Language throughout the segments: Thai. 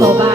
走吧。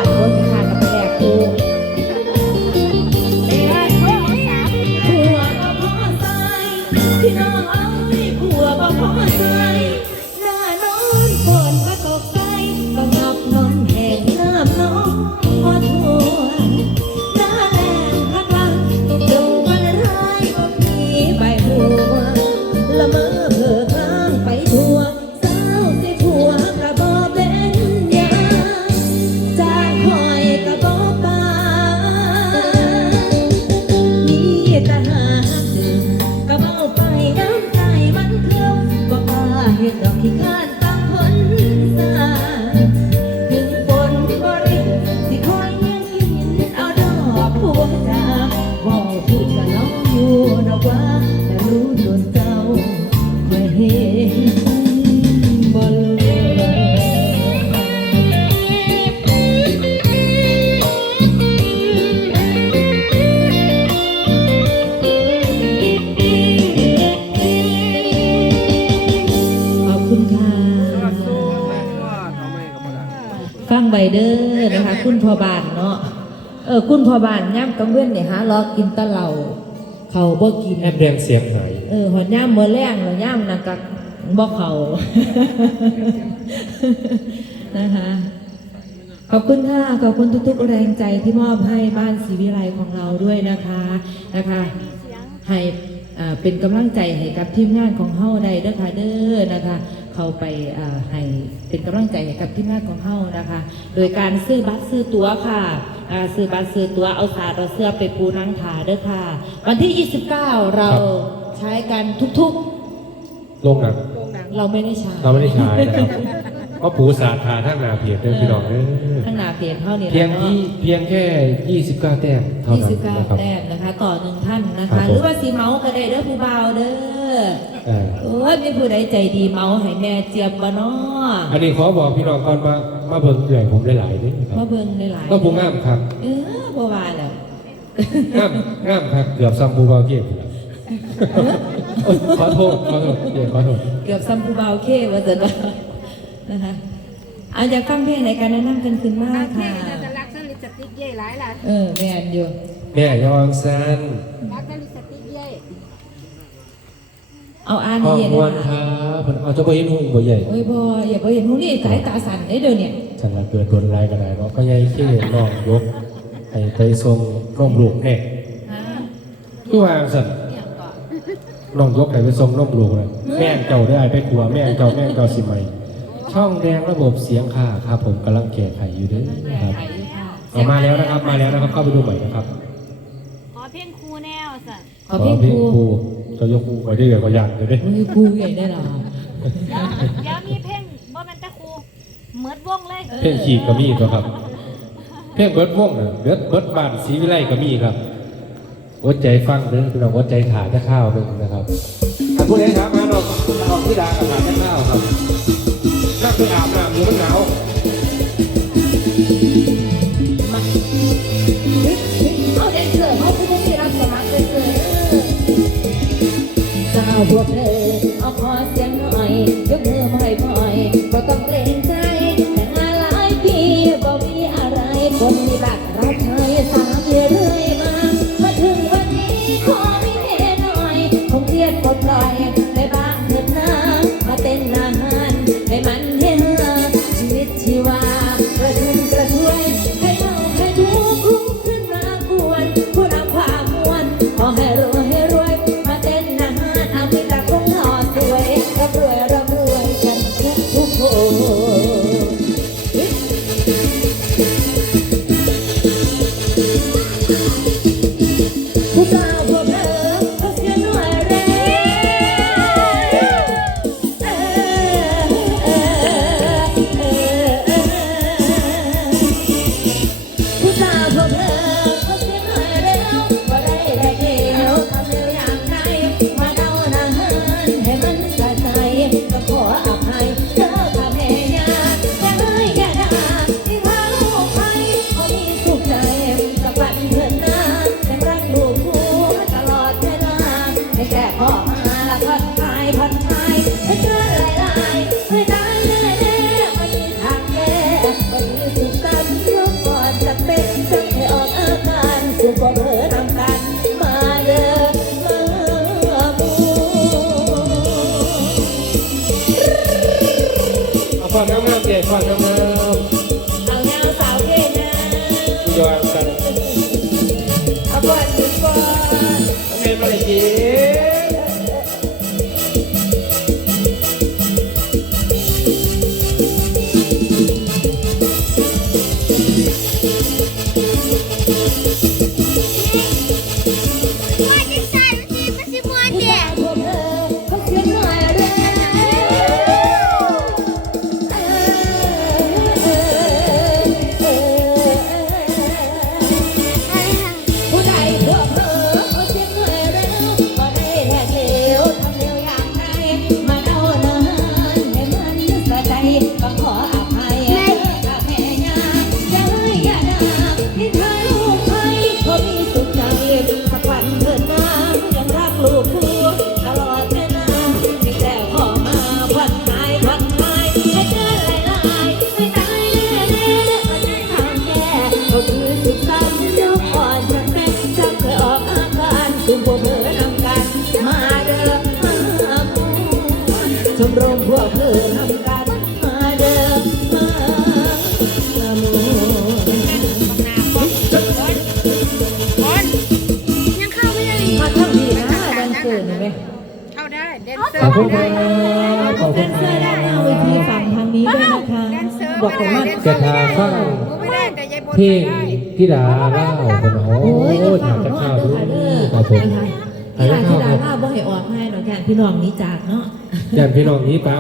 because คะคุณพ่อบานเนาะเออคุณพ่อบานย่ำกังเว้นเนี่ยฮะรอกินแตะเหล่าเขาบ่กินแอบแดงเสียงหายเออหอนย่ำเมื่อแรงหอย่ำนะกับ่เขานะคะขอบคุณค่ะขอบคุณทุกๆ แรงใจที่มอบให้บ้านศรีวิไลของเราด้วยนะคะนะคะให้อ่าเป็นกำลังใจให้กับทีมงานของเฮาได้เด้อค่ะเด้อนะคะ เข้าไปอ่าให้เป็นกำลังใจให้กับทีมงานของเฮานะคะ โดยการซื้อบัตรซื้อตั๋วค่ะอ่าซื้อบัตรซื้อตั๋วเอาสาดเอาเสื้อไปปูนังถาเด้อค่ะ วันที่ 29 เราใช้กันทุกลงหนังๆเราไม่ได้ใช้ เราไม่ได้ใช้นะครับ เพราะปูสาธาทั้งนาเพียรเด้อพี่น้องเด้อข้างหน้าเปลี่ยนเท่านี้เพียงที่เพียงแค่ 29 แต้มเท่านั้นนะครับ29แต้มนะคะ ต่อหนึ่งท่านนะครัคะบหผมรือว่าสีเมาก็ได้เด้อผู้บ่าวเด้อเออโอ้ยมีผู้ใดใจดีเมาให้แม่เจี๊ยบบ่เนาะอันนี้ขอบอกพี่น้องก่อนมามาเบิ่งใหญ่ผมได้หลายๆเด้อครัมาบเบิ่งหลายๆก็ปูงามครับ เออบ่ว่าแล้วงามงามครับเกือบซ้ำปูเบาเกียรติแล้วโอ๊ยขอโทษขอโทษเกียรติขอโทษ เกือบซ้ำผู้บ่าวเคว่าซั่นว่า นะคะเอาอยากฟังเพลงไหนกันแนะนำกันขึ้นมารักแท้ค่ะน่าจะรักสลิปสติ๊กเย่หลายหลายเออแม่นอยู่แม่ยองซันรักสลิปสติ๊กเย่เอาอ่านพ่อเย็นมวนท้าเพิ่นเอาเจะไปเห็นหุ่งบ่ใหญ่โอ้ยบ่อย่าบ่เห็นพวกนี้สายตาสั่นได้เด้อเนี่ยฉันละเกิดโดนลายก็ได้เนาะก็ใหญ่ขี้น้องยกให้ไปส่งน้องลูกแน่ฮะคือว่าสั่นเอียงก่อนน้องยกให้ไปส่งน้องลูกเลยแม่งเจ้าได้ไปขัวแม่งเจ้าแม่งเจ้าสิใหม่ ช่องแดงระบบเสียงค่ะครับ ผมกำลังแก้ไขอยู่เด้อแม่ครับไทยค่ะเอามาแล้วนะครับ มาแล้วนะครับเข้าไปดูใหม่นะครับ ขอเพลงครูแนวสัขอเพลงครูครูเจะยกครูไปได้เลยก็ยากเลยเด้โอ้ยครูใหญ่ได้หรอเดี๋ยวเดี๋ยวมีเพลงบ่แมันแต่ครูเหมือดวงเลย เพลงขี่ก็มีตัวครับ เพลงเบิร์ดวงเนี่ยเบิร์ดเบิร์ดบ้านศรีวิไลก็มีครับวัดใจฟังเด้อพี่น้องวัดใจขาจะข้าวหนึ่งนะครับถ้าผู้ใดถามมาน้องน้องที่ดากับขาจะข้าวครับ นั่งไปอาบน้ำหนูมันหนาวเอาเดนเซอร์เอาผู้ที่รับสมัครเดนเซอร์เจ้าพวกเธอเอาขอเสียงหน่อยยกมือ ผู้ เอาฟังน้ำน้ำเด็ดฟังน้ำน้เอาแนวสาวเทศนะำยอมกันเอาก่อนดีก่อนเมนมาเลยจี อบคุณครับขอบแดคุณนคเซอรัร์บด้านหน้าเวทีฝั่งทางนี้ด้วยนะคะบอกกันว่าจะทาฟังไม่ได้แต่ยายบนเพลงที่ดาเล่าคนโอ้โอ้ยโหจะถาฝามกจะน้องข้าอัวนเด้ดูอค่ด้อครับผมนะคะที่ร้านที่ดาล่าบ่ให้ออกให้หรอกอย่างพี่น้องนี้จากเนาะย่านพี่น้องนี้ตาม